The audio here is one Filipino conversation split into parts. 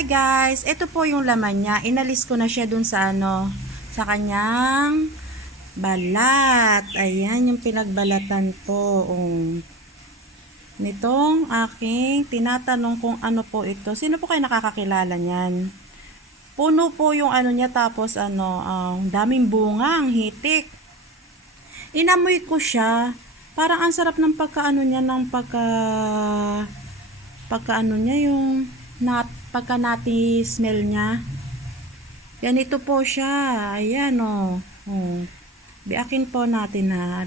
Hi guys, ito po yung laman niya. Inalis ko na siya dun sa sa kanyang balat. Ayan yung pinagbalatan ko. Nitong aking tinatanong kung ano po ito. Sino po kayo nakakakilala niyan? Puno po yung niya, tapos daming bunga, ang hitik. Inamoy ko siya. Parang ang sarap ng pagkaano niya, ng pagkaano niya, yung pagka-nutty smell niya. Ganito po siya. Ayan biakin po natin ha.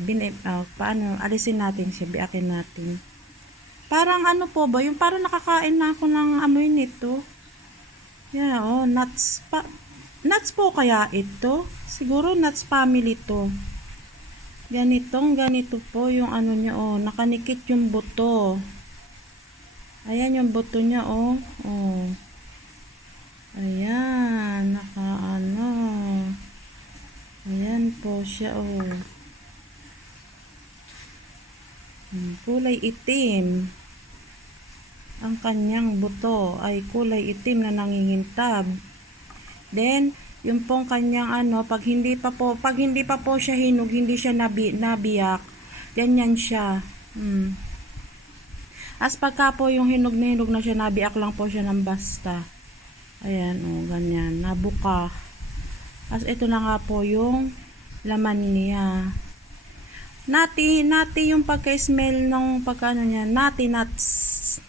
Paano alisin natin siya, biakin natin. Parang ano po ba, yung parang nakakain na ako ng amoy nito. Yeah, nuts po kaya ito? Siguro nuts family to. Ganito po yung niya, nakanikit yung buto. Ayan yung buto niya, Ayan, Ayan po siya, Kulay itim. Ang kanyang buto ay kulay itim na nangingintab. Then, yung pong kanyang pag hindi pa po siya hinog, hindi siya nabiyak. Ganyan siya. As pagka po yung hinog na siya, nabiyak lang po siya ng basta. Ayan, ganyan. Nabuka. As ito na nga po yung laman niya. Nati yung pagka-smell ng pagkano niya. Nati nuts.